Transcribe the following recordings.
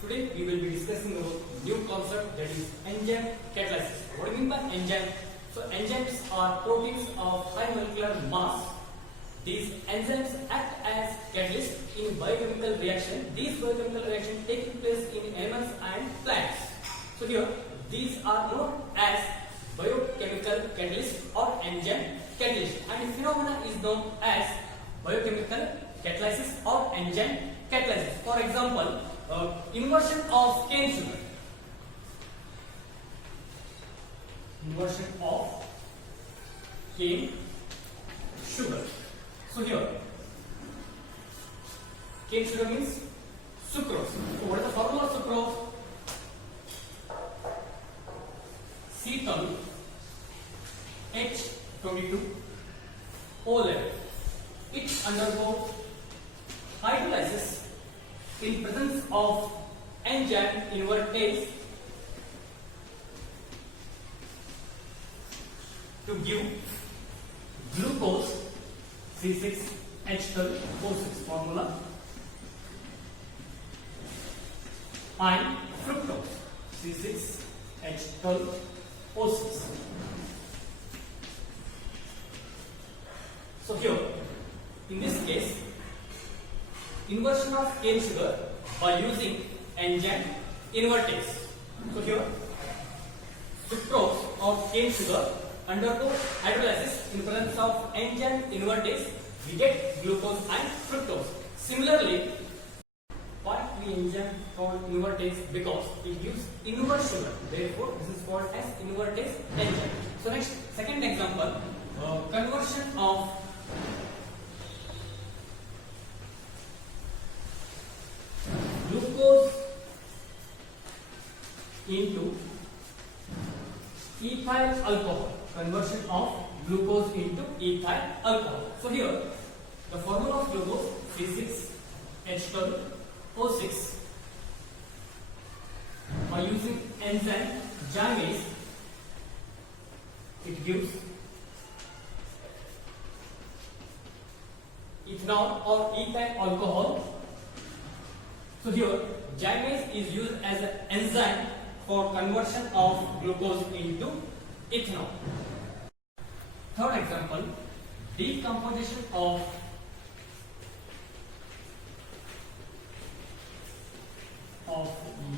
Today we will be discussing about new concept, that is enzyme catalysis. What do you mean by enzyme? So enzymes are proteins of high molecular mass. These enzymes act as catalysts in biochemical reaction. These biochemical reactions taking place in animals and plants. So here these are known as biochemical catalyst or enzyme catalyst, and the phenomena is known as biochemical catalysis or enzyme catalysis. For example, inversion of cane sugar. Inversion of cane sugar. So here, cane sugar means sucrose. So what is the formula of sucrose? Cetal H22O11. It undergoes hydrolysis in presence of enzyme invertase to give glucose C6H12O6 formula and fructose C6H12O6. So here, in this case, inversion of cane sugar by using enzyme invertase. So here, sucrose of cane sugar undergo hydrolysis in presence of enzyme invertase. We get glucose and fructose. Similarly, why we enzyme called invertase? Because it gives inverse sugar. Therefore, this is called as invertase enzyme. So next, second example, conversion of glucose into ethyl alcohol. Conversion of glucose into ethyl alcohol. So here, the formula of glucose C6H12O6. By using enzyme gymase, it gives ethanol or ethyl alcohol. So here, gymase is used as an enzyme for conversion of glucose into ethanol. Third example, decomposition of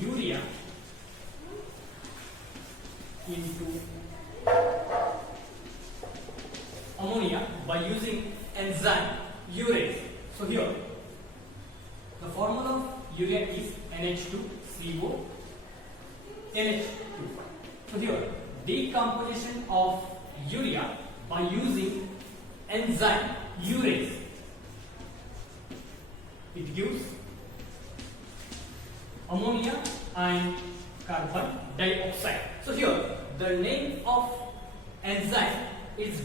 urea into ammonia by using enzyme urease. So here, the formula of urea is NH2CO NH2. So here, decomposition of urea by using enzyme urease, it gives ammonia and carbon dioxide. So here, the name of enzyme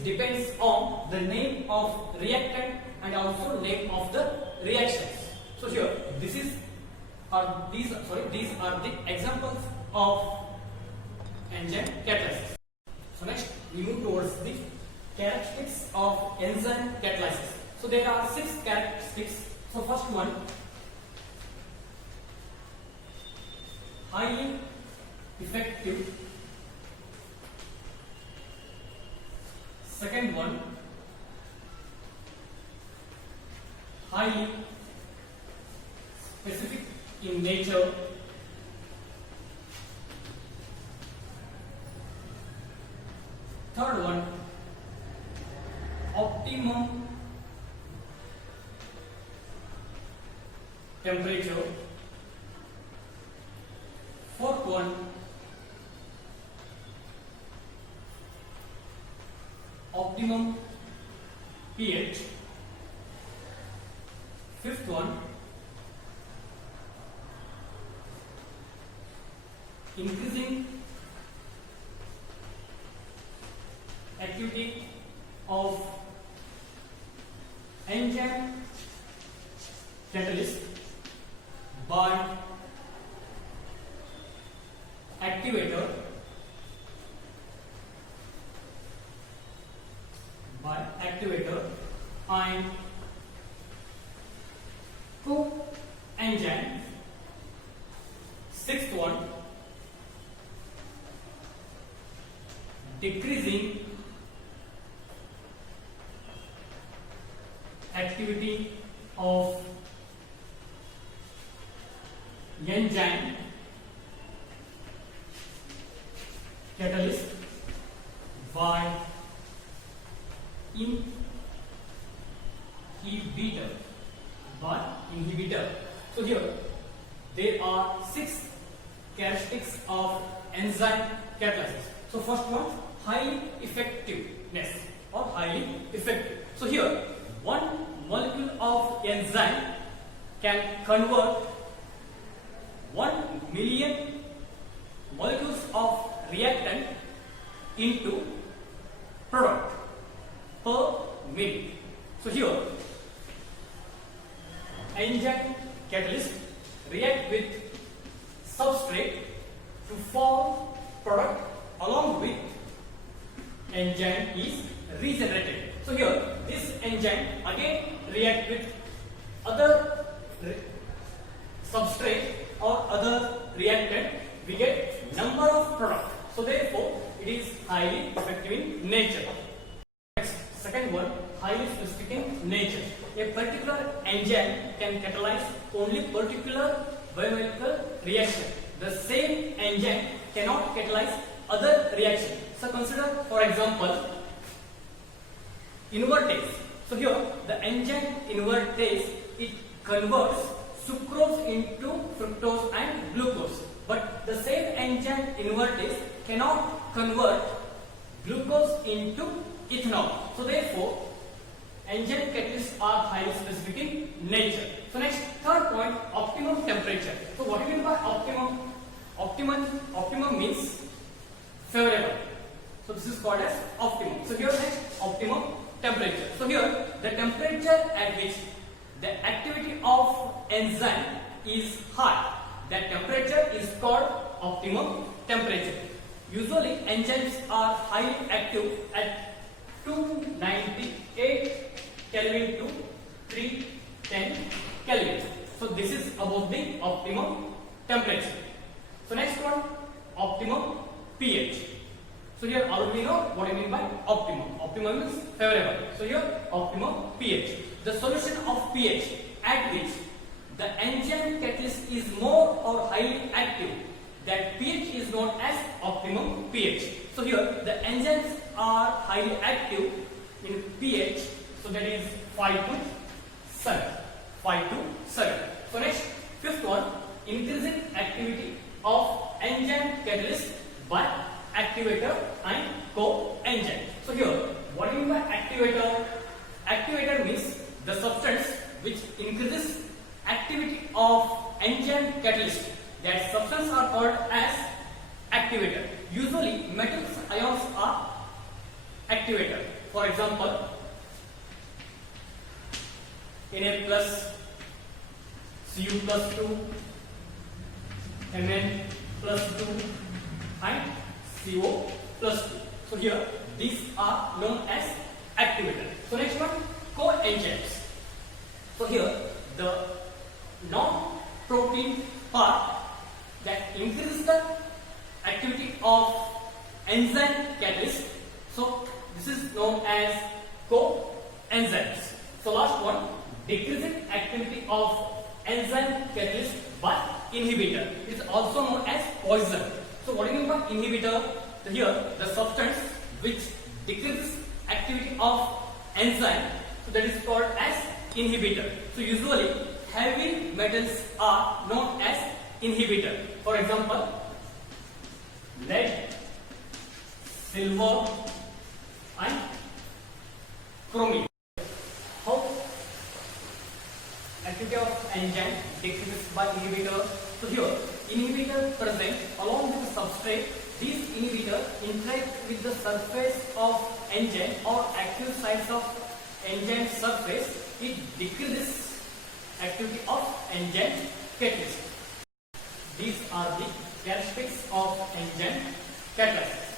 depends on the name of reactant and also name of the reactions. So here, these are the examples of enzyme catalysis. So next, we move towards the characteristics of enzyme catalysis. So there are 6 characteristics. So first one, highly effective. Second one, highly specific in nature. Third one, optimum temperature. Fourth one, optimum pH. Fifth one, increasing activity of enzyme catalyst by activator and coenzyme decreasing activity of enzyme catalyst by inhibitor. So here there are 6 characteristics of enzyme catalysis. So first one, highly effectiveness or highly effective. So here one molecule of enzyme can convert 1 million molecules of reactant into product per minute. So here enzyme catalyst react with substrate to form product along with enzyme is regenerated. So here this enzyme again react with other substrate or other reactant, we get number of product. So therefore it is highly effective in nature. Next, second one, highly specific in nature. A particular enzyme can catalyze only particular biochemical reaction. The same enzyme cannot catalyze other reaction. So consider, for example, invertase. So here the enzyme invertase, it converts sucrose into fructose and glucose. But the same enzyme invertase cannot convert glucose into ethanol. So therefore enzyme catalysts are highly specific in nature. So next, third point, optimum temperature. So what do you mean by optimum? Optimum means favorable. So this is called as optimum. So here next, optimum temperature. So here the temperature at which the activity of enzyme is high, that temperature is called optimum temperature. Usually enzymes are highly active at 298 Kelvin to 310 Kelvin. So this is about the optimum temperature. So next one, optimum pH. So here already know what I mean by optimum. Optimum means favorable. So here optimum pH. The solution of pH at which the enzyme catalyst is more or highly active, that pH is known as optimum pH. So here the enzymes are highly active in pH, so that is 5 to 7. 5 to 7. So next, fifth one, increasing activity of enzyme catalyst by activator and coenzyme. So here, what do you mean by activator? Activator means the substance which increases activity of enzyme catalyst. That substance are called as activator. Usually metals ions are activator. For example, Na plus, Cu plus 2, Mn plus 2 and CO plus 2. So here these are known as activator. So next one, coenzymes. So here the non-protein part that increases the activity of enzyme catalyst. So this is known as coenzymes. So last one, decreasing activity of enzyme catalyst by inhibitor. It is also known as poison. So what do you mean by inhibitor? So here the substance which decreases activity of enzyme, so that is called as inhibitor. So usually heavy metals are known as inhibitor. For example, lead, silver and chromium. How activity of enzyme decreases by inhibitor? So here inhibitor present along with the substrate. These inhibitor interact with the surface of enzyme or active sites of enzyme surface. It decreases activity of enzyme catalyst. These are the characteristics of enzyme catalysis.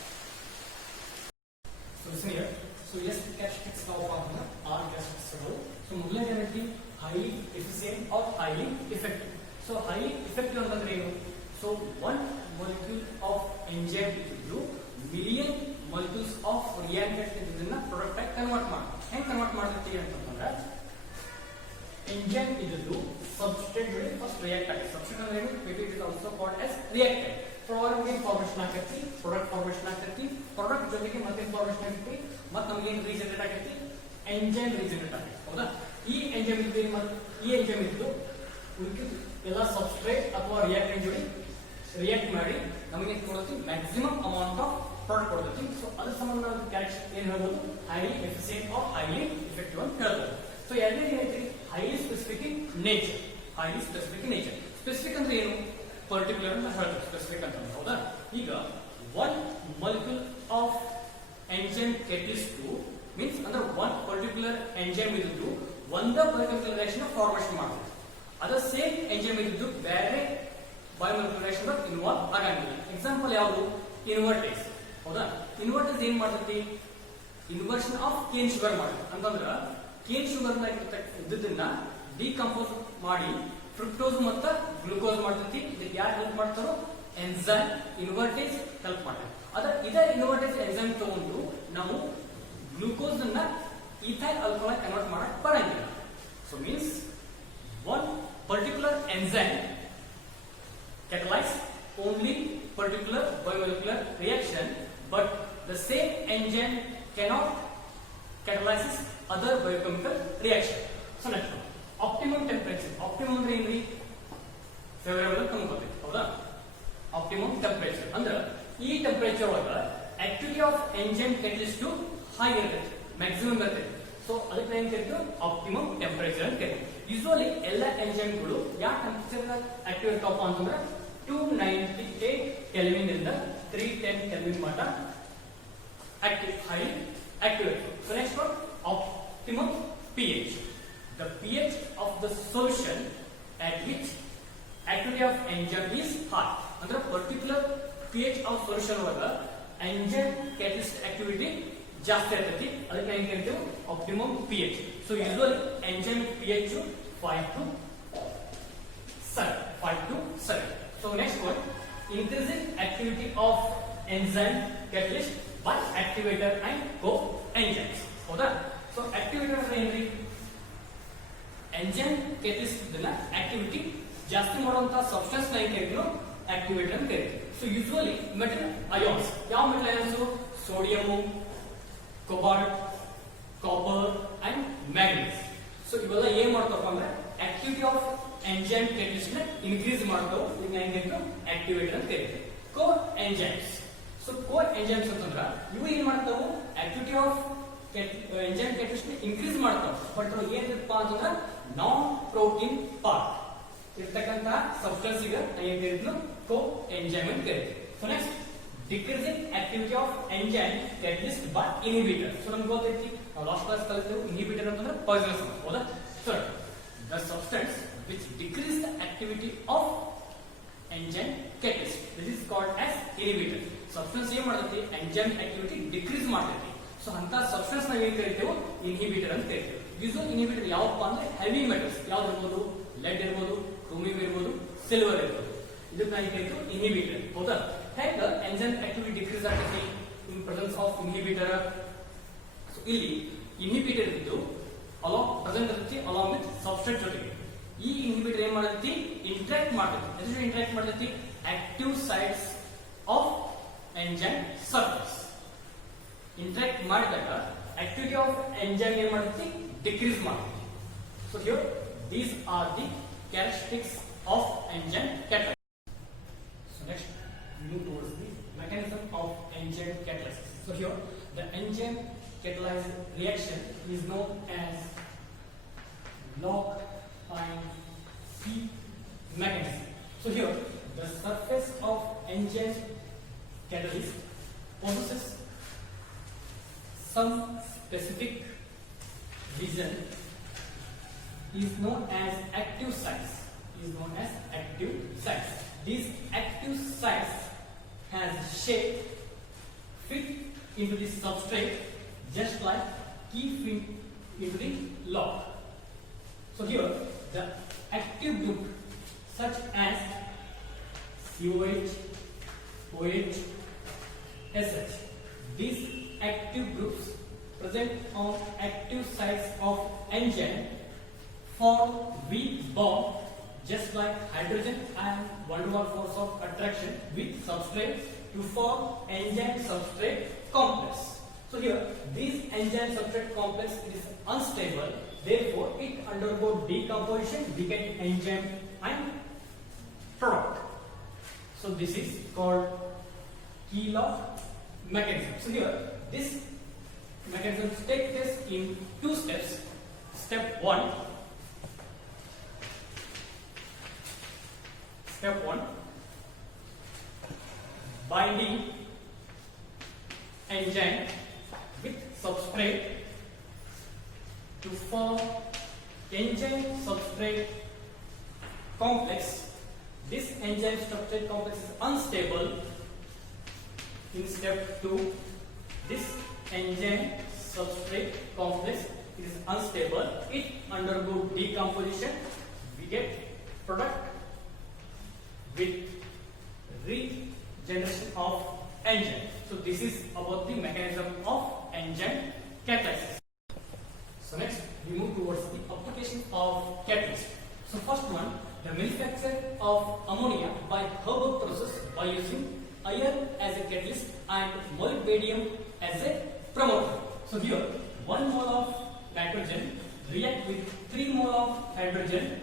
So listen here. So yes, the characteristics of formula are characteristics of. So ಮೊದಲನೇ ಏನಂತಿ highly efficient or highly effective. So highly effective ಅಂತಂದ್ರೆ ಏನು? So one molecule of enzyme ಇದ್ದು million molecules of reactant ಇದನ್ನ product ಆಗಿ convert ಮಾಡ್ತೀವಿ. ಹೆಂಗ್ convert ಮಾಡ್ತೀವಿ ಅಂತಂದ್ರೆ ಎಂಜೈಮ್ ಇದ್ದು ಸಬ್ಸ್ಟ್ರೇಟ್ ಜೊತೆ ಫಸ್ಟ್ ರಿಯಾಕ್ಟ್ ಆಗುತ್ತೆ. ಸಬ್ಸ್ಟ್ರೇಟ್ ಅಂದ್ರೆ ಏನು? It is also called as reactant. Product formation ಆಗತ್ತೆ, ಪ್ರಾಡಕ್ಟ್ ಜೊತೆಗೆ ಮತ್ತೆ ಫಾರ್ಮೇಷನ್ ಆಗತ್ತೆ, ಮತ್ತೆ ನಮಗೆ ಏನು ರೀಜನರೇಟ್ ಆಗತ್ತೆ? ಎಂಜೈಮ್ ರೀಜನರೇಟ್ ಆಗುತ್ತೆ. ಹೌದಾ? ಈ ಎಂಜೈಮ್ ಇದ್ದು ಎಲ್ಲ ಸಬ್ಸ್ಟ್ರೇಟ್ ಅಥವಾ ರಿಯಾಕ್ಟೆಂಟ್ ಜೊತೆ ರಿಯಾಕ್ಟ್ ಮಾಡಿ ನಮಗೆ ಕೊಡುತ್ತೆ ಮ್ಯಾಕ್ಸಿಮಮ್ ಅಮೌಂಟ್ ಆಫ್ ಪ್ರಾಡಕ್ಟ್ ಕೊಡುತ್ತೆ. ಸೊ ಅದ್ರ ಸಂಬಂಧ ಕ್ಯಾರೆಕ್ಟರ್ ಏನು ಹೇಳ್ಬೋದು? Highly efficient or highly effective ಅಂತ ಹೇಳ್ಬೋದು. ಸೊ ಎರಡನೇದು ಏನೈತಿ? Highly specific in nature. Specific ಅಂದ್ರೆ ಏನು? ಪರ್ಟಿಕ್ಯುಲರ್ ಅಂತ ಹೇಳ್ತಾರೆ ಸ್ಪೆಸಿಫಿಕ್ ಅಂತ. ಹೌದಾ? ಈಗ one molecule of enzyme catalyst to means ಅಂದ್ರೆ ಒನ್ ಪರ್ಟಿಕ್ಯುಲರ್ ಎಂಜೈಮ್ ಇದ್ದು ಒಂದೇ ಬಯೋಕೆಮಿಕಲ್ ರಿಯಾಕ್ಷನ್ ಫಾರ್ಮೇಷನ್ ಮಾಡುತ್ತೆ. ಅದ ಸೇಮ್ ಎಂಜೈಮ್ ಇದ್ದು ಬೇರೆ ಬಯೋಕೆಮಿಕಲ್ ರಿಯಾಕ್ಷನ್ ಇನ್ವಾಲ್ವ್ ಆಗಂಗಿಲ್ಲ. ಎಕ್ಸಾಂಪಲ್ ಯಾವುದು? ಇನ್ವರ್ಟೇಸ್. ಹೌದಾ? ಇನ್ವರ್ಟೇಸ್ ಏನ್ ಮಾಡ್ತೈತಿ? ಇನ್ವರ್ಷನ್ ಆಫ್ ಕೇನ್ ಶುಗರ್ ಮಾಡುತ್ತೆ. ಅಂತಂದ್ರ ಕೇನ್ ಶುಗರ್ ಇದ್ದದನ್ನ ಡಿಕಂಪೋಸ್ ಮಾಡಿ ಫ್ರುಕ್ಟೋಸ್ ಮತ್ತು ಗ್ಲೂಕೋಸ್ ಮಾಡ್ತೈತಿ. ಇದಕ್ಕೆ ಯಾರು ಹೆಲ್ಪ್ ಮಾಡ್ತಾರೋ? ಎನ್ಸೈಮ್ ಇನ್ವರ್ಟೇಸ್ ಹೆಲ್ಪ್ ಮಾಡ್ತಾರೆ. ಇದೇ ಇನ್ವರ್ಟೇಸ್ ಎನ್ಸೈಮ್ ತಗೊಂಡು ನಾವು ಗ್ಲೂಕೋಸ್ ಅನ್ನ ಈಥೈಲ್ ಆಲ್ಕೋಹಾಲ್ ಕನ್ವರ್ಟ್ ಮಾಡಕ್ ಬರಂಗಿಲ್ಲ. So means one particular enzyme catalyze only particular biomolecular reaction, but the same enzyme cannot catalyze other biochemical reaction. So next one, optimum temperature. Optimum ಅಂದ್ರೆ ಏನ್ರಿ? Favourable ಅನ್ಕೋತೀವಿ. ಹೌದಾ? Optimum temperature ಅಂದ್ರೆ ಈ temperature ಒಳಗ activity of enzyme catalyst high ಇರ್ತೈತಿ, maximum ಇರ್ತೈತಿ. So ಅದಕ್ಕೆ ಏನ್ ಕರಿತೀವಿ? ಆಪ್ಟಿಮಮ್ ಟೆಂಪರೇಚರ್ ಅಂತ ಕರಿತೀವಿ. ಯೂಶುವಲಿ ಎಲ್ಲ ಎಂಜೈಮ್ಗಳು ಯಾವ ಟೆಂಪರೇಚರ್ ಆಕ್ಟಿವ್ ಇರ್ತಾವಪ್ಪ ಅಂತಂದ್ರೆ 298 ಕೆಲ್ವಿನ್ ಇಂದ 310 ಕೆಲ್ವಿನ್ ಮಟ್ಟ highly active. So next one, optimum pH. The pH of the solution at which activity of enzyme is high. ಅಂದ್ರೆ particular pH of solution ಒಳಗ enzyme catalyst activity ಜಾಸ್ತಿ ಇರ್ತೈತಿ. ಅದಕ್ಕೆ ಏನ್ ಕರಿತೀವಿ? optimum pH. So usually enzyme pH 5 to 7. So next one, increasing activity of enzyme catalyst by activator and co-enzymes. ಹೌದಾ? So activator ಅಂದ್ರೆ ಏನ್ರಿ? ಎಂಜೈಮ್ catalyst ಇದನ್ನ ಆಕ್ಟಿವಿಟಿ ಜಾಸ್ತಿ ಮಾಡುವಂತ ಸಬ್ಸ್ಟೆನ್ಸ್ ನ ಕರಿತೀವಿ ಆಕ್ಟಿವೇಟರ್ ಅಂತ ಕರಿತೀವಿ. ಸೊ ಯೂಶುವಲಿ ಮೆಟಲ್ ಅಯಾನ್ಸ್, ಯಾವ metal ions? Sodium, cobalt, copper and manganese. So ಇವೆಲ್ಲ ಏನ್ ಮಾಡ್ತಾರಪ್ಪ ಅಂದ್ರೆ ಆಕ್ಟಿವಿಟಿ ಆಫ್ ಎಂಜೈಮ್ catalyst ನ ಇನ್ಕ್ರೀಸ್ ಮಾಡ್ತಾವ. ಇದನ್ನ ಆಕ್ಟಿವೇಟರ್ ಅಂತ ಕರಿತೀವಿ. ಕೋ ಎಂಜೈಮ್ಸ್. ಸೊ ಕೋ ಎಂಜೈಮ್ಸ್ ಅಂತಂದ್ರ ಇವು ಏನ್ ಮಾಡ್ತಾವು? ಆಕ್ಟಿವಿಟಿ ಆಫ್ ಎಂಜೈಮ್ catalyst ನ ಇನ್ಕ್ರೀಸ್ ಮಾಡ್ತಾವ. ಬಟ್ ಏನಿರಪ್ಪ ಅಂತಂದ್ರ ನಾನ್ ಪ್ರೋಟೀನ್ ಪಾರ್ಟ್ ಇರ್ತಕ್ಕಂತ ಸಬ್ಸ್ಟೆನ್ಸ್ ಈಗ ಏನ್ ಕರಿತೀವಿ? ಕೋ ಎಂಜೈಮ್ ಅಂತ ಕರಿತೀವಿ. So next, decreasing activity of enzyme catalyst by inhibitor. So ನಮ್ಗೆ ಗೊತ್ತೈತಿ, ನಾವು ಲಾಸ್ಟ್ ಕ್ಲಾಸ್ ಕಲಿತೇವೆ ಇನ್ಹಿಬಿಟರ್ ಅಂತಂದ್ರೆ ಪಾಯ್ಸನಸ್ ಅಂತ. ಹೌದಾ? Third, the substance which decrease the activity of enzyme catalyst, this is called as inhibitor. Substance ಏನ್ ಮಾಡ್ತೈತಿ? enzyme activity decrease ಮಾಡ್ತೈತಿ. So ಅಂತ ಸಬ್ಸ್ಟೆನ್ಸ್ ನಾವು ಏನ್ ಕರಿತೇವೆ? ಇನ್ಹಿಬಿಟರ್ ಅಂತ ಕರಿತೇವೆ. ಯೂಶುವಲ್ ಇನ್ಹಿಬಿಟರ್ ಯಾವಪ್ಪ ಅಂದ್ರೆ ಹೆವಿ ಮೆಟಲ್ಸ್. ಯಾವ್ದು ಇರ್ಬೋದು? ಲೆಡ್ ಇರ್ಬೋದು, ಕ್ರೋಮಿಯಂ ಇರ್ಬೋದು, ಸಿಲ್ವರ್ ಇರ್ಬೋದು. ಇದನ್ನ ನಾವು ಕರಿತೇವೆ ಇನ್ಹಿಬಿಟರ್. ಹೌದಾ? ಹೇಗೆ ಎಂಜೈಮ್ ಆಕ್ಟಿವಿಟಿ ಡಿಕ್ರೀಸ್ ಆಗ್ತೈತಿ in presence of inhibitor? So ಇಲ್ಲಿ ಇನ್ಹಿಬಿಟರ್ ಇದ್ದು ಪ್ರೆಸೆಂಟ್ ಇರುತ್ತೆ ಅಲಾಂಗ್ ವಿತ್ ಸಬ್ಸ್ಟ್ರೇಟ್ ಜೊತೆಗೆ. ಈ ಇನ್ಹಿಬಿಟರ್ ಏನ್ ಮಾಡೈತಿ? ಇಂಟ್ರಾಕ್ಟ್ ಮಾಡ್ತೈತಿ. ಎದ್ರ ಇಂಟ್ರಾಕ್ಟ್ ಮಾಡ್ತೈತಿ? Active sites of enzyme surface. Interact ಮಾಡಿದಾಗ ಆಕ್ಟಿವಿಟಿ ಆಫ್ ಎಂಜೈಮ್ ಏನ್ ಮಾಡ್ತೈತಿ? ಡಿಕ್ರೀಸ್ ಮಾಡ್ತೈತಿ. So here these are the characteristics of enzyme catalysis. So next, move towards the mechanism of enzyme catalysis. So here the enzyme catalysis reaction is known as log and C mechanism. So here the surface of enzyme catalyst possesses some specific region is known as active sites. These active sites has shape fit into the substrate just like key fit into the lock. So here the active group such as COH, OH, as such. These active groups present on active sites of enzyme form weak bond just like hydrogen ion van der Waals force of attraction with substrate to form enzyme substrate complex. So here this enzyme substrate complex is unstable, therefore it undergoes decomposition, we get enzyme and product. So this is called key-lock mechanism. So here this mechanism takes place in two steps. Step 1. Step 1. Binding enzyme with substrate to form enzyme substrate complex. This enzyme substrate complex is unstable. In step 2, this enzyme substrate complex is unstable. It undergoes decomposition. We get product with regeneration of enzyme. So this is about the mechanism of enzyme catalysis. So next we move towards the application of catalyst. So first one, the manufacture of ammonia by Haber process by using iron as a catalyst and molybdenum as a promoter. So here 1 mole of nitrogen react with 3 mole of hydrogen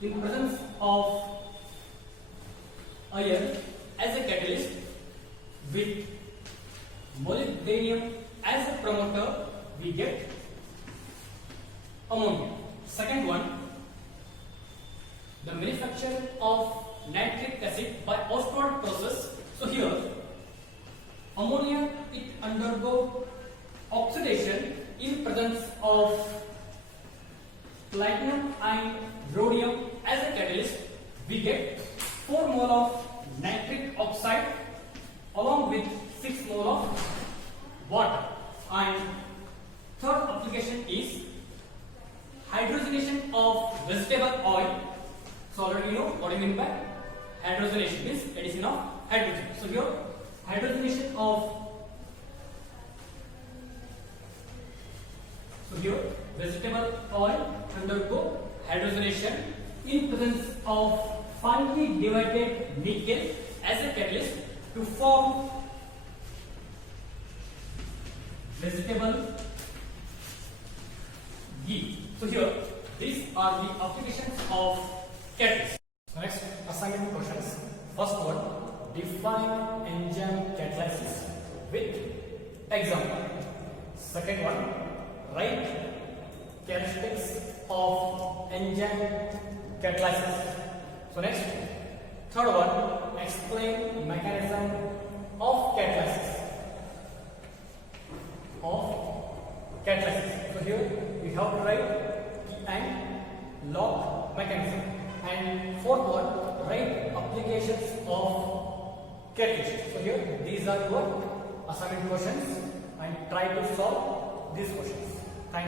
in presence of iron as a catalyst with molybdenum as a promoter, we get ammonia. Second one, the manufacture of nitric acid by Ostwald process. So here ammonia it undergo oxidation in presence of platinum and rhodium as a catalyst. We get 4 mole of nitric oxide along with 6 mole of water. And third application is hydrogenation of vegetable oil. So already you know what I mean by hydrogenation, means addition of hydrogen. So here hydrogenation of vegetable oil undergo hydrogenation in presence of finely divided nickel as a catalyst to form vegetable ghee. So here these are the applications of catalyst. So next assignment questions. First one, define enzyme catalysis with example. Second one, write characteristics of enzyme catalysis. So next, third one, explain mechanism of catalysis. So here we have to write key and lock mechanism. And fourth one, write applications of catalyst. So here these are your assignment questions and try to solve these questions.